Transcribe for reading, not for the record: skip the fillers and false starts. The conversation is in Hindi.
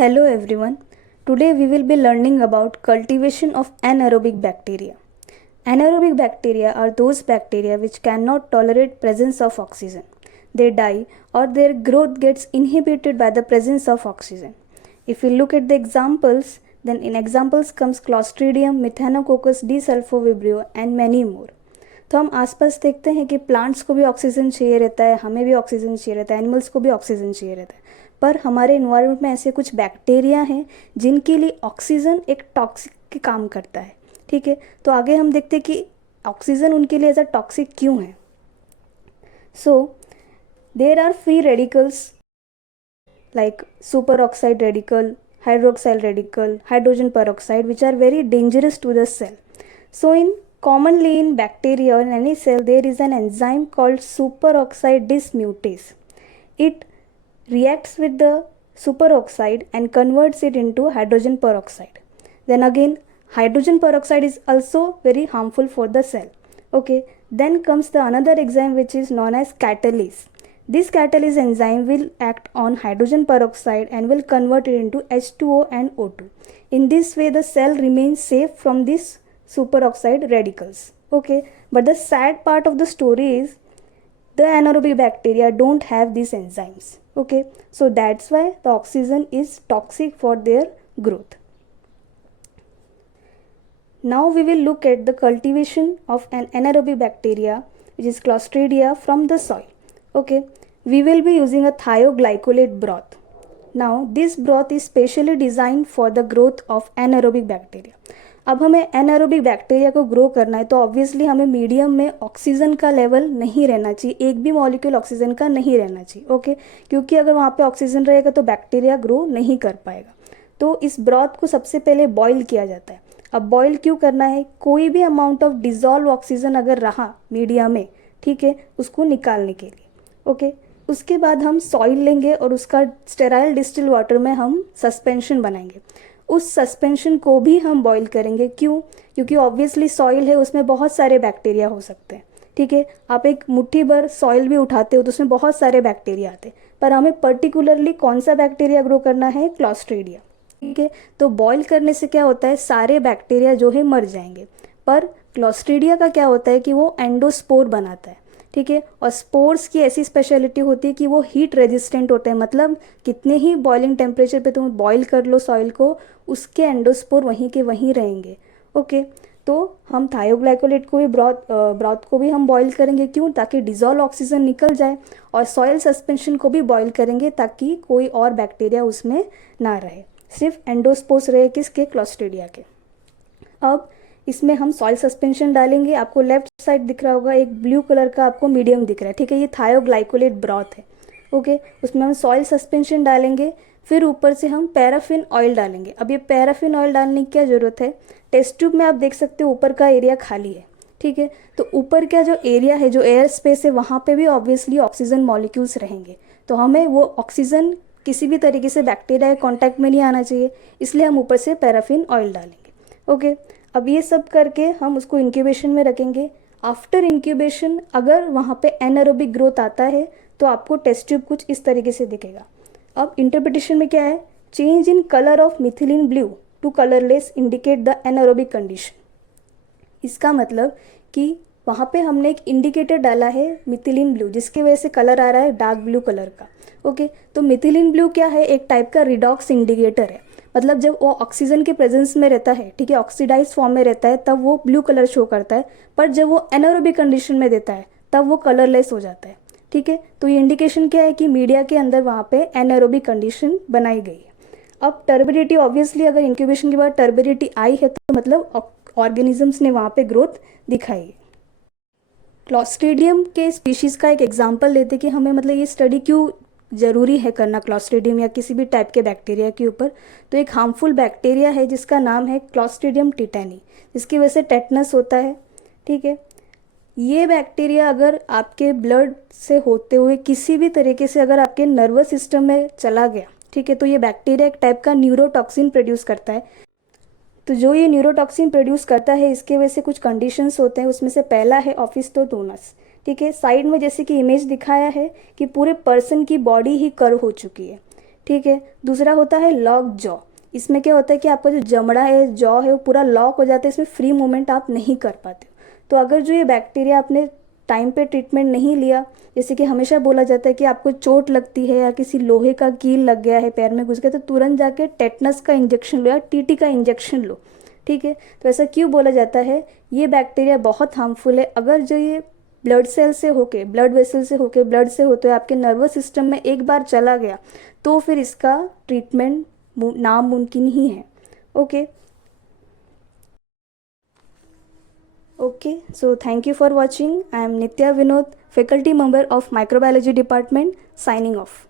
Hello everyone. Today we will be learning about cultivation of anaerobic bacteria. Anaerobic bacteria are those bacteria which cannot tolerate presence of oxygen. They die or their growth gets inhibited by the presence of oxygen. If we look at the examples, then in examples comes Clostridium, Methanococcus, D-sulfovibrio and many more. तो हम आसपास देखते हैं कि प्लांट्स को भी ऑक्सीजन चाहिए रहता है, हमें भी ऑक्सीजन चाहिए रहता है, एनिमल्स को भी ऑक्सीजन चाहिए रहता है, पर हमारे इन्वायरमेंट में ऐसे कुछ बैक्टीरिया हैं जिनके लिए ऑक्सीजन एक टॉक्सिक के काम करता है. ठीक है, तो आगे हम देखते हैं कि ऑक्सीजन उनके लिए एज अ टॉक्सिक क्यों है. So there are free radicals like superoxide radical, hydroxyl radical, hydrogen peroxide, which are very dangerous to the cell. So commonly in bacteria or in any cell there is an enzyme called superoxide dismutase. It reacts with the superoxide and converts it into hydrogen peroxide. Then again hydrogen peroxide is also very harmful for the cell. Okay, then comes the another enzyme which is known as catalase. This catalase enzyme will act on hydrogen peroxide and will convert it into H2O and O2. In this way the cell remains safe from these superoxide radicals. Okay, but the sad part of the story is the anaerobic bacteria don't have these enzymes. Okay, so that's why the oxygen is toxic for their growth. Now we will look at the cultivation of an anaerobic bacteria which is Clostridia from the soil. Okay, we will be using a thioglycolate broth. Now this broth is specially designed for the growth of anaerobic bacteria. अब हमें एनारोबिक बैक्टीरिया को ग्रो करना है तो ऑब्वियसली हमें मीडियम में ऑक्सीजन का लेवल नहीं रहना चाहिए, एक भी मॉलिक्यूल ऑक्सीजन का नहीं रहना चाहिए. ओके, क्योंकि अगर वहाँ पे ऑक्सीजन रहेगा तो बैक्टीरिया ग्रो नहीं कर पाएगा. तो इस ब्रॉथ को सबसे पहले बॉईल किया जाता है. अब बॉईल क्यों करना है, कोई भी अमाउंट ऑफ डिजॉल्व ऑक्सीजन अगर रहा मीडिया में, ठीक है, उसको निकालने के लिए. ओके, उसके बाद हम सॉइल लेंगे और उसका स्टेराइल डिस्टिल वाटर में हम सस्पेंशन बनाएंगे. उस सस्पेंशन को भी हम बॉईल करेंगे. क्यों, क्योंकि ऑब्वियसली सॉइल है, उसमें बहुत सारे बैक्टीरिया हो सकते हैं. ठीक है, आप एक मुट्ठी भर सॉइल भी उठाते हो तो उसमें बहुत सारे बैक्टीरिया आते हैं, पर हमें पर्टिकुलरली कौन सा बैक्टीरिया ग्रो करना है, क्लॉस्ट्रीडिया. ठीक है, तो बॉईल करने से क्या होता है, सारे बैक्टीरिया जो है मर जाएंगे, पर क्लॉस्ट्रीडिया का क्या होता है कि वो एंडोस्पोर बनाता है. ठीक है, और स्पोर्स की ऐसी स्पेशलिटी होती है कि वो हीट रेजिस्टेंट होते हैं, मतलब कितने ही बॉइलिंग टेम्परेचर पे तुम बॉईल कर लो सॉइल को, उसके एंडोस्पोर वहीं के वहीं रहेंगे. ओके, तो हम थायोग्लाइकोलेट को भी ब्रॉथ को भी हम बॉईल करेंगे. क्यों, ताकि डिजॉल्व ऑक्सीजन निकल जाए, और सॉइल सस्पेंशन को भी बॉईल करेंगे ताकि कोई और बैक्टीरिया उसमें ना रहे, सिर्फ एंडोस्पोर्स रहे, किसके, क्लॉस्ट्रीडिया के. अब इसमें हम सॉइल सस्पेंशन डालेंगे. आपको लेफ्ट साइड दिख रहा होगा एक ब्लू कलर का आपको मीडियम दिख रहा है. ठीक है, ये थायोग्लाइकोलेट ब्रॉथ है. ओके, उसमें हम सॉइल सस्पेंशन डालेंगे, फिर ऊपर से हम पैराफिन ऑयल डालेंगे. अब ये पैराफिन ऑयल डालने की क्या ज़रूरत है, टेस्ट ट्यूब में आप देख सकते हो ऊपर का एरिया खाली है. ठीक है, तो ऊपर का जो एरिया है, जो एयर स्पेस है, वहाँ पे भी ऑब्वियसली ऑक्सीजन मॉलिक्यूल्स रहेंगे. तो हमें वो ऑक्सीजन किसी भी तरीके से बैक्टीरिया के कॉन्टैक्ट में नहीं आना चाहिए, इसलिए हम ऊपर से पैराफिन ऑयल डालेंगे. ओके, अब ये सब करके हम उसको इंक्यूबेशन में रखेंगे. आफ्टर इंक्यूबेशन अगर वहाँ पे एनारोबिक ग्रोथ आता है तो आपको टेस्ट ट्यूब कुछ इस तरीके से दिखेगा. अब इंटरप्रिटेशन में क्या है, change in colour of methylene blue to colourless indicate the anaerobic condition. इसका मतलब कि वहाँ पे हमने एक इंडिकेटर डाला है मिथिलीन ब्लू, जिसकी वजह से कलर आ रहा है डार्क ब्लू कलर का. ओके, तो मिथिलीन ब्लू क्या है, एक टाइप का रिडॉक्स इंडिकेटर है. मतलब जब वो ऑक्सीजन के प्रेजेंस में रहता है, ठीक है, ऑक्सीडाइज फॉर्म में रहता है, तब वो ब्लू कलर शो करता है, पर जब वो एनारोबिक कंडीशन में देता है तब वो कलरलेस हो जाता है. ठीक है, तो ये इंडिकेशन क्या है कि मीडिया के अंदर वहाँ पे एनारोबिक कंडीशन बनाई गई है. अब टर्बिडिटी, ऑब्वियसली अगर इंक्यूबेशन के बाद टर्बिडिटी आई है तो मतलब ऑर्गेनिजम्स ने वहाँ पे ग्रोथ दिखाई है. क्लॉस्ट्रीडियम के स्पीशीज़ का एक एग्जाम्पल लेते कि हमें मतलब ये स्टडी क्यों ज़रूरी है करना क्लॉस्ट्रीडियम या किसी भी टाइप के बैक्टीरिया के ऊपर. तो एक हार्मफुल बैक्टीरिया है जिसका नाम है क्लॉस्ट्रीडियम टिटैनी, जिसकी वजह से टेटनस होता है. ठीक है, ये बैक्टीरिया अगर आपके ब्लड से होते हुए किसी भी तरीके से अगर आपके नर्वस सिस्टम में चला गया, ठीक है, तो ये बैक्टीरिया एक टाइप का न्यूरोटॉक्सिन प्रोड्यूस करता है. तो जो ये न्यूरोटॉक्सिन प्रोड्यूस करता है, इसके वजह से कुछ कंडीशंस होते हैं. उसमें से पहला है ऑफिस्टोटोनस. ठीक है, साइड में जैसे कि इमेज दिखाया है कि पूरे पर्सन की बॉडी ही कर्व हो चुकी है. ठीक है। दूसरा होता है लॉक जॉ। इसमें क्या होता है कि आपका जो जमड़ा है, जॉ है, वो पूरा लॉक हो जाता है, इसमें फ्री मूवमेंट आप नहीं कर पाते हो। तो अगर जो ये बैक्टीरिया आपने टाइम पे ट्रीटमेंट नहीं लिया, जैसे कि हमेशा बोला जाता है कि आपको चोट लगती है या किसी लोहे का कील लग गया है, पैर में घुस गया, तो तुरंत जाके टेटनस का इंजेक्शन लो या टीटी का इंजेक्शन लो। ठीक है। तो ऐसा क्यों बोला जाता है? ये बैक्टीरिया बहुत हार्मफुल है। अगर जो ये ब्लड सेल से होके, ब्लड वेसल से होके, ब्लड से होते हुए आपके नर्वस सिस्टम में एक बार चला गया तो फिर इसका ट्रीटमेंट नामुमकिन ही है। Okay okay, so thank you for watching. I am Nitya Vinod, faculty member of Microbiology Department, signing off.